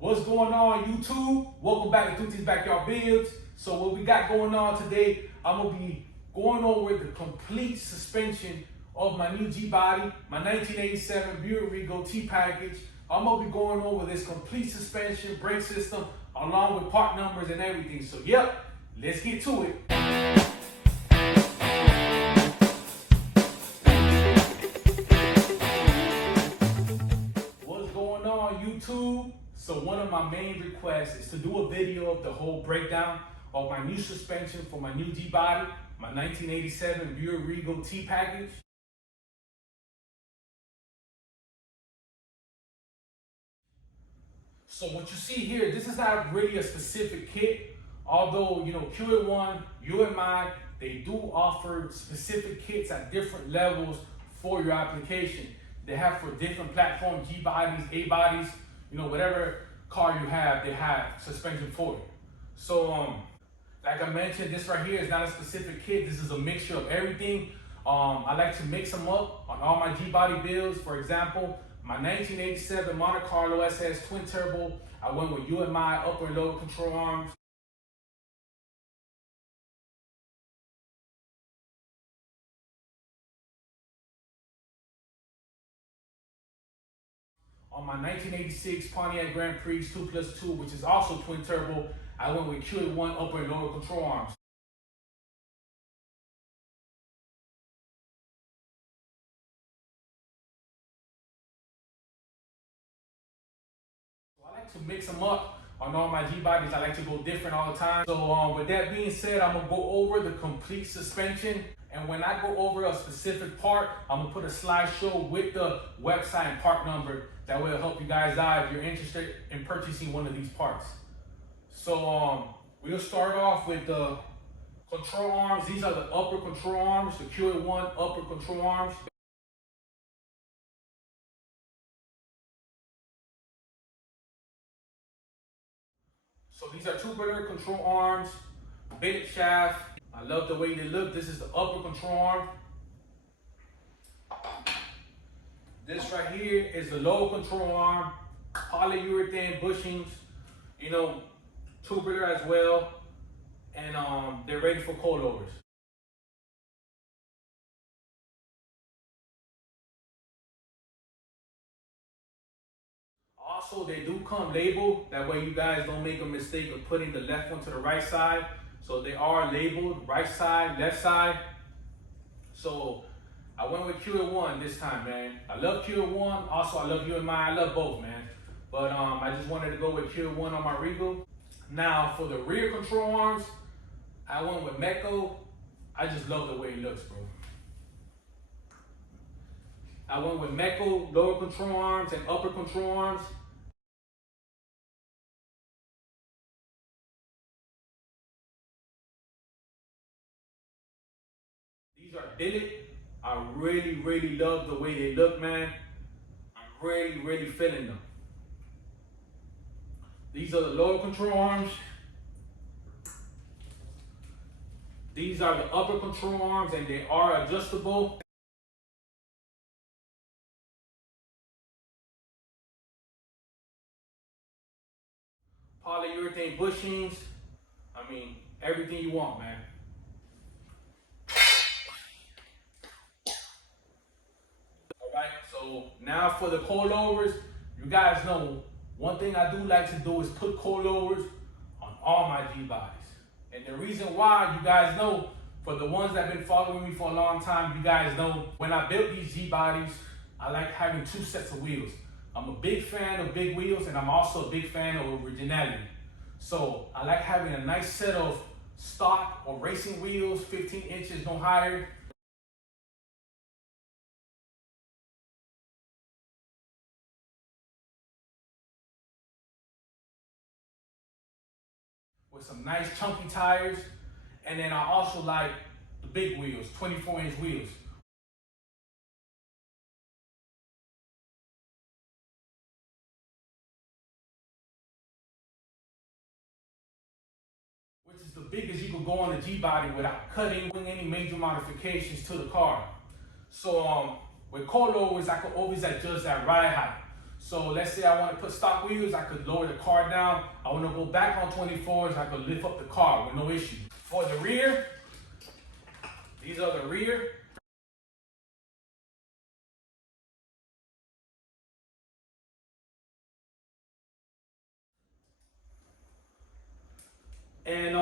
What's going on, YouTube? Welcome back to Tutti's Backyard Builds. So what we got going on today, I'm gonna be going over the complete suspension of my new Gbody, my 1987 Buick Regal T package. I'm gonna be going over this complete suspension, brake system, along with part numbers and everything. So yep, let's get to it. What's going on, YouTube? So one of my main requests is to do a video of the whole breakdown of my new suspension for my new Gbody, my 1987 Buick Regal T package. So what you see here, this is not really a specific kit, although, you know, Qa1 Umi, they do offer specific kits at different levels for your application. They have for different platforms, G-bodies, A-bodies, you know, whatever car you have, they have suspension for it. So, like I mentioned, this right here is not a specific kit. This is a mixture of everything. I like to mix them up on all my Gbody builds. For example, my 1987 Monte Carlo SS twin turbo, I went with UMI upper and lower control arms. On my 1986 Pontiac Grand Prix 2+2, which is also twin turbo, I went with Qa1 upper and lower control arms. I like to mix them up on all my Gbodies. I like to go different all the time. So with that being said, I'm gonna go over the complete suspension. And when I go over a specific part, I'm gonna put a slideshow with the website and part number. That will help you guys out if you're interested in purchasing one of these parts. So we'll start off with the control arms. These are the upper control arms, the Qa1 upper control arms. So these are tubular control arms, billet shaft. I love the way they look. This is the upper control arm. This right here is the lower control arm, polyurethane bushings, you know, tubular as well, and they're ready for coilovers. Also, they do come labeled. That way you guys don't make a mistake of putting the left one to the right side. So they are labeled right side, left side. So I went with Qa1 this time, man. I love Qa1. Also, I love UMI. I love both, man. But I just wanted to go with Qa1 on my Regal. Now, for the rear control arms, I went with Metco. I just love the way it looks, bro. I went with Metco lower control arms and upper control arms. These are billet. I really love the way they look, man. I'm really feeling them. These are the lower control arms. These are the upper control arms, and they are adjustable. Polyurethane bushings. I mean, everything you want, man. Alright, so now for the coilovers, you guys know one thing I do like to do is put coilovers on all my Gbodies. And the reason why, you guys know, for the ones that have been following me for a long time, you guys know when I built these Gbodies, I like having two sets of wheels. I'm a big fan of big wheels, and I'm also a big fan of originality. So I like having a nice set of stock or racing wheels, 15 inches, no higher. With some nice chunky tires. And then I also like the big wheels, 24-inch wheels. Which is the biggest you can go on the Gbody without cutting any major modifications to the car. So with coilovers, I can always adjust that ride height. So let's say I want to put stock wheels, I could lower the car down. I want to go back on 24s, I could lift up the car with no issue. For the rear, these are the rear. And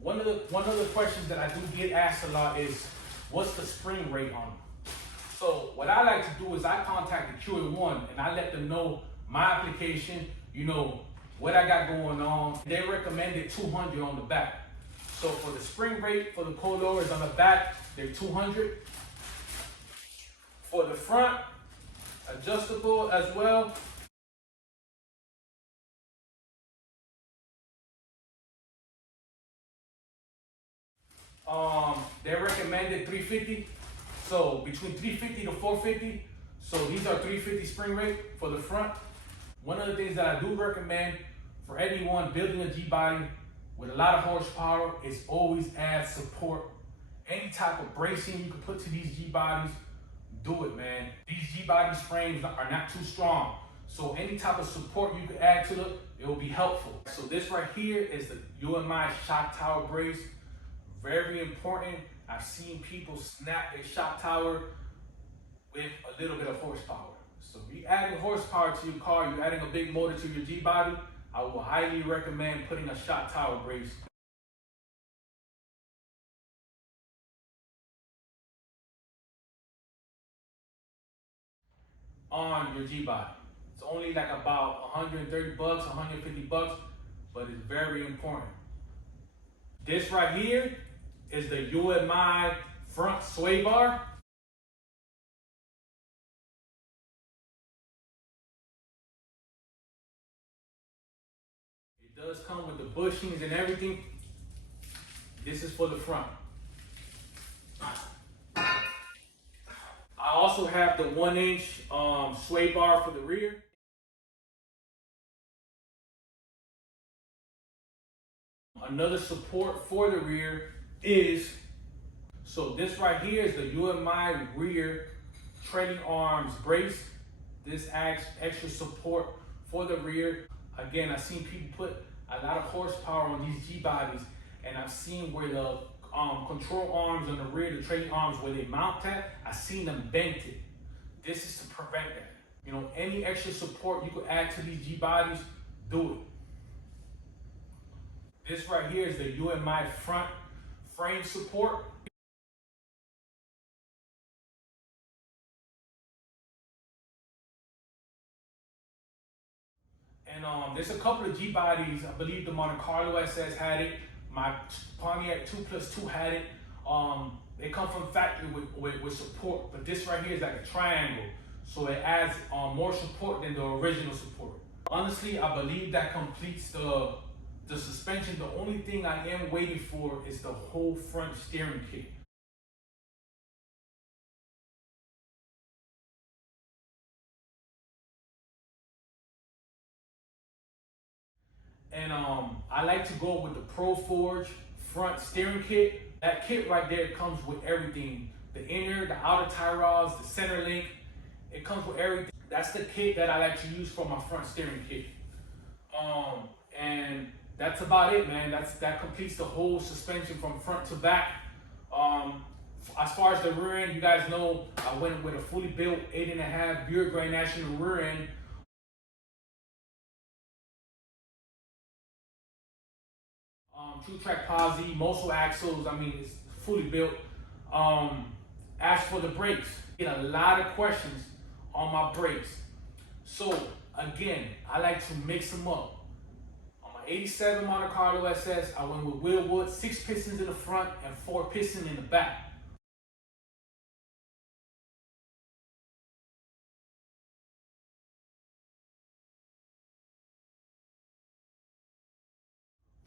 one of the questions that I do get asked a lot is, what's the spring rate on them? So what I like to do is I contact the Qa1 and I let them know my application, what I got going on. They recommended 200 on the back. So for the spring rate for the coilovers on the back, they're 200. For the front, adjustable as well. They recommended 350. So between 350 to 450. So these are 350 spring rate for the front. One of the things that I do recommend for anyone building a G-body with a lot of horsepower is always add support. Any type of bracing you can put to these G-bodies, do it, man. These G-bodies frames are not too strong. So any type of support you can add to it will be helpful. So this right here is the UMI shock tower brace. Very important. I've seen people snap their shock tower with a little bit of horsepower. So if you're adding horsepower to your car, you're adding a big motor to your G-body, I will highly recommend putting a shock tower brace on your G-body. It's only like about 130 bucks, 150 bucks, but it's very important. This right here is the UMI front sway bar. It does come with the bushings and everything. This is for the front. I also have the 1-inch sway bar for the rear. Another support for the rear is, so this right here is the UMI rear trailing arms brace. This adds extra support for the rear. Again, I've seen people put a lot of horsepower on these G-bodies, and I've seen where the control arms on the rear, the trailing arms, where they mount at, I've seen them bent it. This is to prevent that. Any extra support you could add to these G-bodies, do it. This right here is the UMI front frame support. And there's a couple of G-bodies. I believe the Monte Carlo SS had it. My Pontiac 2+2 had it. They come from factory with support, but this right here is like a triangle. So it adds more support than the original support. Honestly, I believe that completes the suspension. The only thing I am waiting for is the whole front steering kit. And I like to go with the Pro Forge front steering kit. That kit right there comes with everything. The inner, the outer tie rods, the center link. It comes with everything. That's the kit that I like to use for my front steering kit. And that's about it, man. That completes the whole suspension from front to back. As far as the rear end, you guys know I went with a fully built 8.5 Buick Grand National rear end. 2-track posi, Mosul axles. I mean, it's fully built. As for the brakes, I get a lot of questions on my brakes. So again, I like to mix them up. On my 87 Monte Carlo SS, I went with Willwood, 6 pistons in the front and 4 pistons in the back.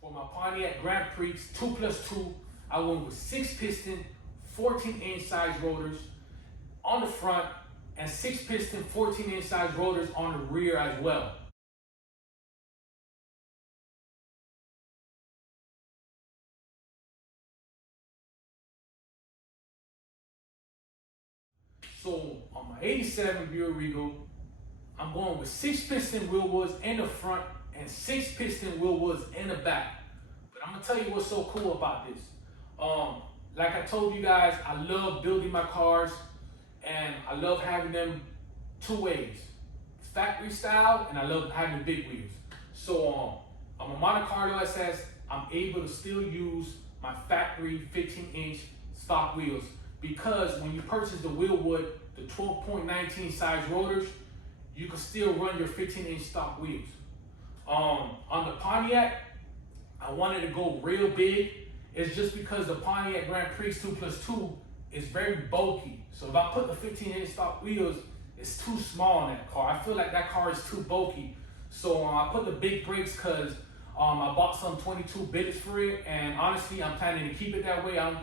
For my Pontiac Grand Prix 2+2, I went with 6 piston, 14-inch size rotors on the front and 6 piston, 14-inch size rotors on the rear as well. So on my 87 Buick Regal, I'm going with 6-piston wheel woods in the front and 6-piston wheel woods in the back. But I'm gonna tell you what's so cool about this. Like I told you guys, I love building my cars and I love having them two ways, factory style, and I love having big wheels. So I'm a Monte Carlo SS. I'm able to still use my factory 15-inch stock wheels because when you purchase the wheel wood, the 12.19 size rotors, you can still run your 15-inch stock wheels. On the Pontiac, I wanted to go real big. It's just because the Pontiac Grand Prix 2+2 is very bulky. So if I put the 15-inch stock wheels, it's too small in that car. I feel like that car is too bulky. So I put the big brakes because I bought some 22 bits for it, and honestly, I'm planning to keep it that way. I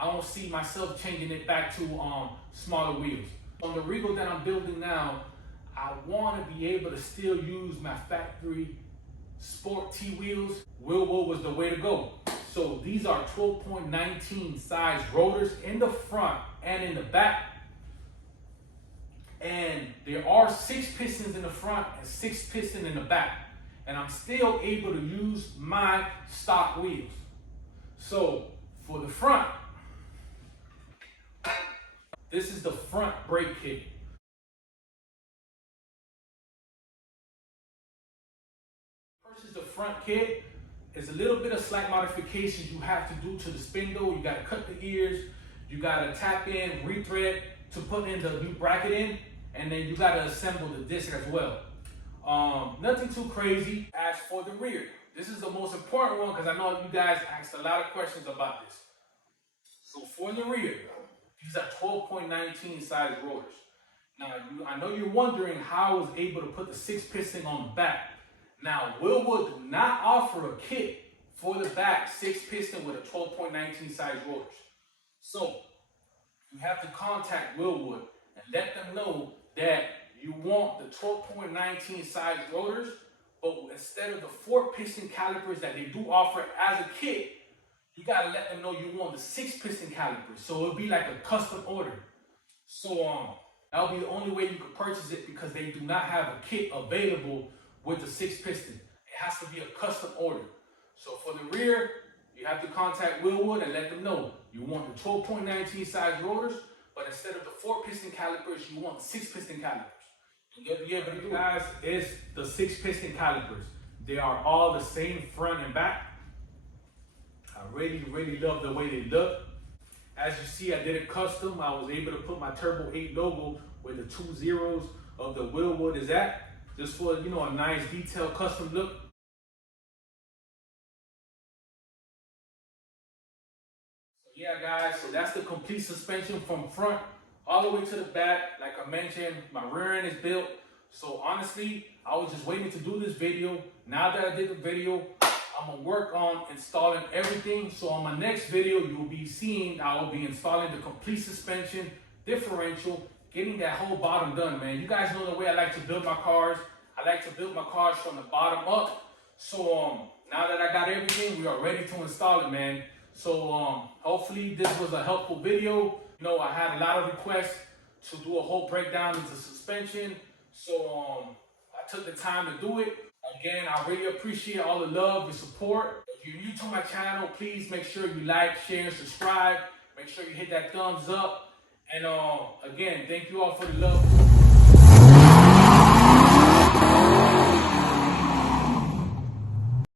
don't see myself changing it back to smaller wheels. On the Regal that I'm building now, I want to be able to still use my factory Sport T wheels. Wheel wood was the way to go. So these are 12.19 size rotors in the front and in the back. And there are 6 pistons in the front and 6 pistons in the back. And I'm still able to use my stock wheels. So for the front, this is the front brake kit. Purchase the front kit. It's a little bit of slight modifications you have to do to the spindle. You got to cut the ears. You got to tap in, rethread to put in the new bracket in. And then you got to assemble the disc as well. Nothing too crazy. As for the rear, this is the most important one because I know you guys asked a lot of questions about this. So for the rear, these are 12.19 size rotors. Now, I know you're wondering how I was able to put the 6-piston on the back. Now, Willwood do not offer a kit for the back 6-piston with a 12.19 size rotors. So you have to contact Willwood and let them know that you want the 12.19 size rotors, but instead of the 4-piston calipers that they do offer as a kit, you gotta let them know you want the 6-piston calipers. So it'll be like a custom order. So that'll be the only way you can purchase it because they do not have a kit available with the 6-piston. It has to be a custom order. So for the rear, you have to contact Willwood and let them know you want the 12.19 size rotors, but instead of the 4-piston calipers, you want the 6-piston calipers. And they'll be able to do, guys, is the 6-piston calipers. They are all the same front and back. I really love the way they look. As you see, I did it custom. I was able to put my Turbo 8 logo where the 2 zeros of the Willwood is at, just for, you know, a nice detailed custom look. So yeah, guys, so that's the complete suspension from front all the way to the back. Like I mentioned, my rear end is built. So honestly, I was just waiting to do this video. Now that I did the video, I'm gonna work on installing everything. So on my next video, you'll be seeing I will be installing the complete suspension, differential, getting that whole bottom done, man. You guys know the way I like to build my cars. I like to build my cars from the bottom up. So now that I got everything, we are ready to install it, man. So hopefully this was a helpful video. You know, I had a lot of requests to do a whole breakdown into suspension. So I took the time to do it. Again, I really appreciate all the love, the support. If you're new to my channel, please make sure you like, share, and subscribe. Make sure you hit that thumbs up. And again, thank you all for the love.